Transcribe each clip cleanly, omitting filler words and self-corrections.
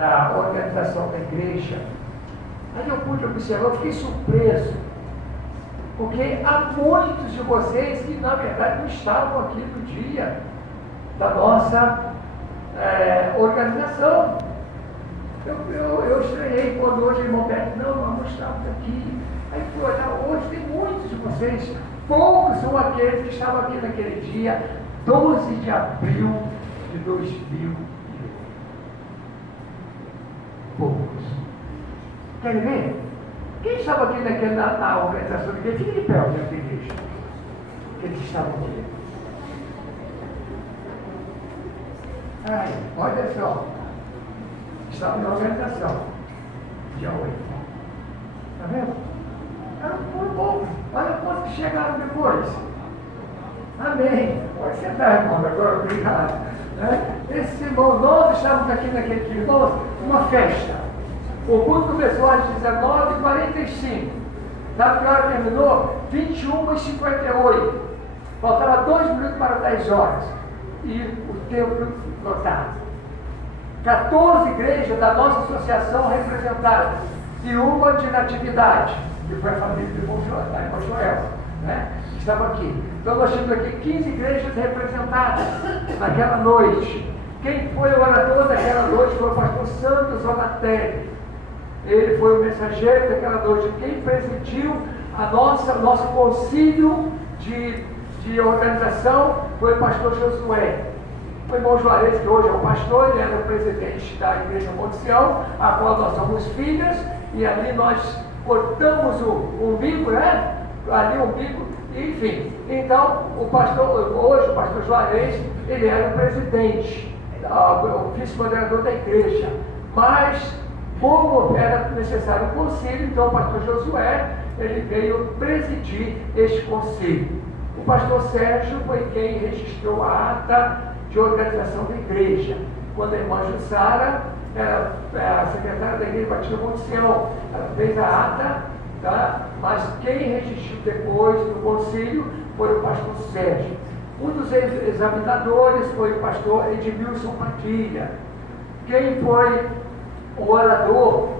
da organização da igreja, aí eu pude observar, eu fiquei surpreso, porque há muitos de vocês que na verdade não estavam aqui no dia da nossa organização. Eu estranhei quando hoje o irmão Beto, não, nós não estávamos aqui. Aí fui olhar, hoje tem muitos de vocês, poucos são aqueles que estavam aqui naquele dia, 12 de abril de 2000. Poucos. Querem ver? Quem estava aqui na organização da igreja? Fique de pé, onde é a igreja. Eles estavam aqui. Ai, olha só. Estava na organização. Dia 8. Está vendo? Foi bom. Olha quantos chegaram depois. Amém. Pode sentar, irmão. Agora, obrigado. Esse irmão, nós estávamos aqui naquele dia, irmãos, uma festa. O culto começou às 19h45. Sabe que hora terminou? 21h58. Faltava 2 minutos para 10 horas. E o templo lotado. 14 igrejas da nossa associação representadas. E uma de natividade, que foi a família do irmão Joel, que estava aqui. Então nós tínhamos aqui 15 igrejas representadas naquela noite. Quem foi o orador daquela noite foi o pastor Santos Onatelli. Ele foi o mensageiro daquela noite. Quem presidiu nosso concílio de organização foi o pastor Josué. O irmão Juarez, que hoje é o pastor, ele era o presidente da Igreja Monte Sião, a qual nós somos filhas, e ali nós cortamos o umbigo, ali o umbigo, enfim. Então, hoje o pastor Juarez, ele era o presidente, o vice-moderador da igreja. Mas, como era necessário o conselho, então o pastor Josué, ele veio presidir este conselho. O pastor Sérgio foi quem registrou a ata de organização da igreja. Quando a irmã Jussara era a secretária da Igreja Batista Monte Sião, ela fez a ata, tá? Mas quem registrou depois do concílio foi o pastor Sérgio. Um dos examinadores foi o pastor Edmilson Padilha. Quem foi o orador,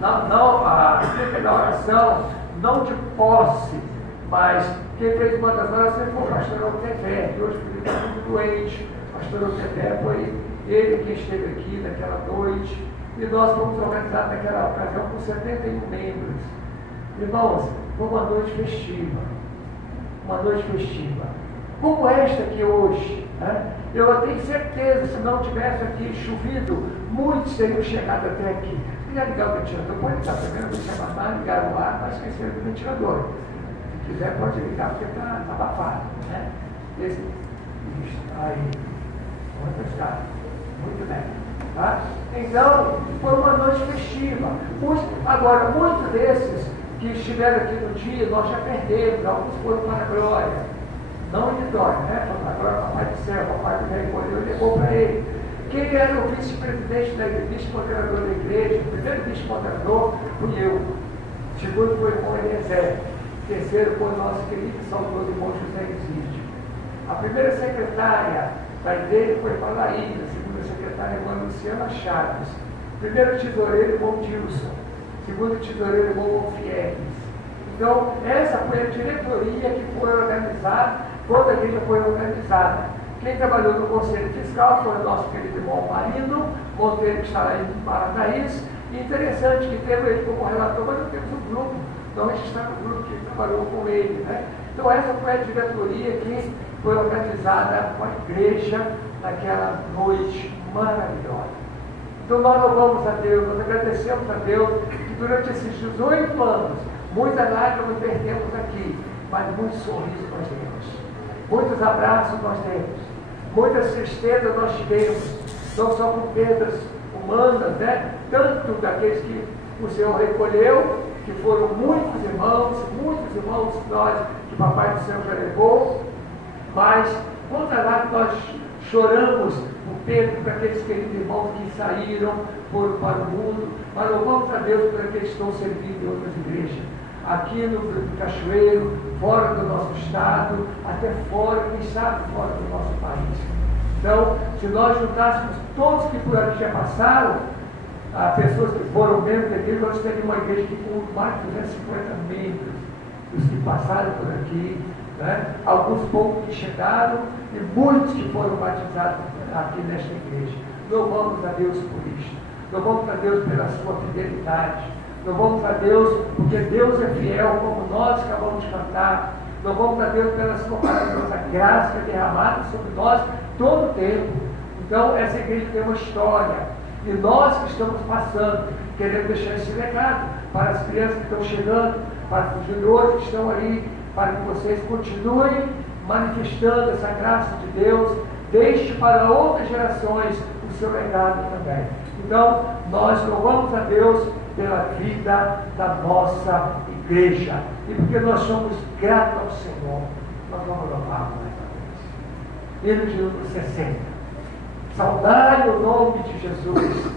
na oração, não de posse, mas quem fez uma das orações foi o pastor Altevé, que hoje ele está muito doente. O pastor Altevé foi ele que esteve aqui naquela noite, e nós fomos organizados naquela ocasião com 71 membros. Irmãos, foi uma noite festiva. Uma noite festiva. Como esta aqui hoje, eu tenho certeza, se não tivesse aqui chovido, muitos teriam chegado até aqui. Queria ligar o ventilador, pode ligar primeiro, deixa abafar, ligar o ar, mas esqueceram do ventilador. Se quiser, pode ligar, porque está abafado. Aí, muito está. Muito bem. Tá? Então, foi uma noite festiva. Agora, muitos desses que estiveram aqui no dia, nós já perdemos, alguns foram para a glória. Não em vitória, foram para a glória, papai do céu, papai do rei, ele levou para ele. Quem era o vice-presidente da igreja, vice-moderador da igreja? O primeiro vice-moderador fui eu. O segundo foi o irmão Eliezer. O terceiro foi o nosso querido e saudoso irmão José Exídio. A primeira secretária da igreja foi Palaína, a segunda secretária irmã Luciana Chaves. Primeiro tesoureiro, irmão Dilson. Segundo tesoureiro, irmão Monfieres. Então, essa foi a diretoria que foi organizada, toda a igreja foi organizada. Quem trabalhou no Conselho Fiscal foi o nosso querido irmão Marino Monteiro, que está lá em Paranaís. E interessante que teve ele como relator, mas não temos um grupo, não registrado o grupo que trabalhou com ele. Então, essa foi a diretoria que foi organizada com a igreja naquela noite maravilhosa. Então, nós louvamos a Deus, nós agradecemos a Deus que durante esses 18 anos, muitas lágrimas perdemos aqui, mas muitos sorrisos nós temos, muitos abraços nós temos, muitas tristezas nós tivemos, não só com perdas humanas, tanto daqueles que o Senhor recolheu, que foram muitos irmãos nós, que o Papai do Céu já levou, mas quantas lágrimas nós choramos por perda daqueles queridos irmãos que saíram, foram para o mundo, mas louvamos a Deus por aqueles que estão servindo em outras igrejas, aqui no Cachoeiro, fora do nosso estado, até fora, quem sabe fora do nosso país. Então, se nós juntássemos todos que por aqui já passaram, Há pessoas que foram membros da igreja, nós temos uma igreja que com mais de 250 membros, os que passaram por aqui, né? Alguns poucos que chegaram e muitos que foram batizados aqui nesta igreja. Louvamos a Deus por isso. Louvamos a Deus pela sua fidelidade. Louvamos a Deus porque Deus é fiel, como nós acabamos de cantar. Louvamos a Deus pela sua maravilhosa graça que é derramada sobre nós todo o tempo. Então, essa igreja tem uma história. E nós que estamos passando, queremos deixar esse legado para as crianças que estão chegando, para os juniores que estão aí, para que vocês continuem manifestando essa graça de Deus, deixe para outras gerações o seu legado também. Então, nós louvamos a Deus pela vida da nossa igreja. E porque nós somos gratos ao Senhor, nós vamos louvar mais uma vez. Hino de número 60. Saudai o nome de Jesus.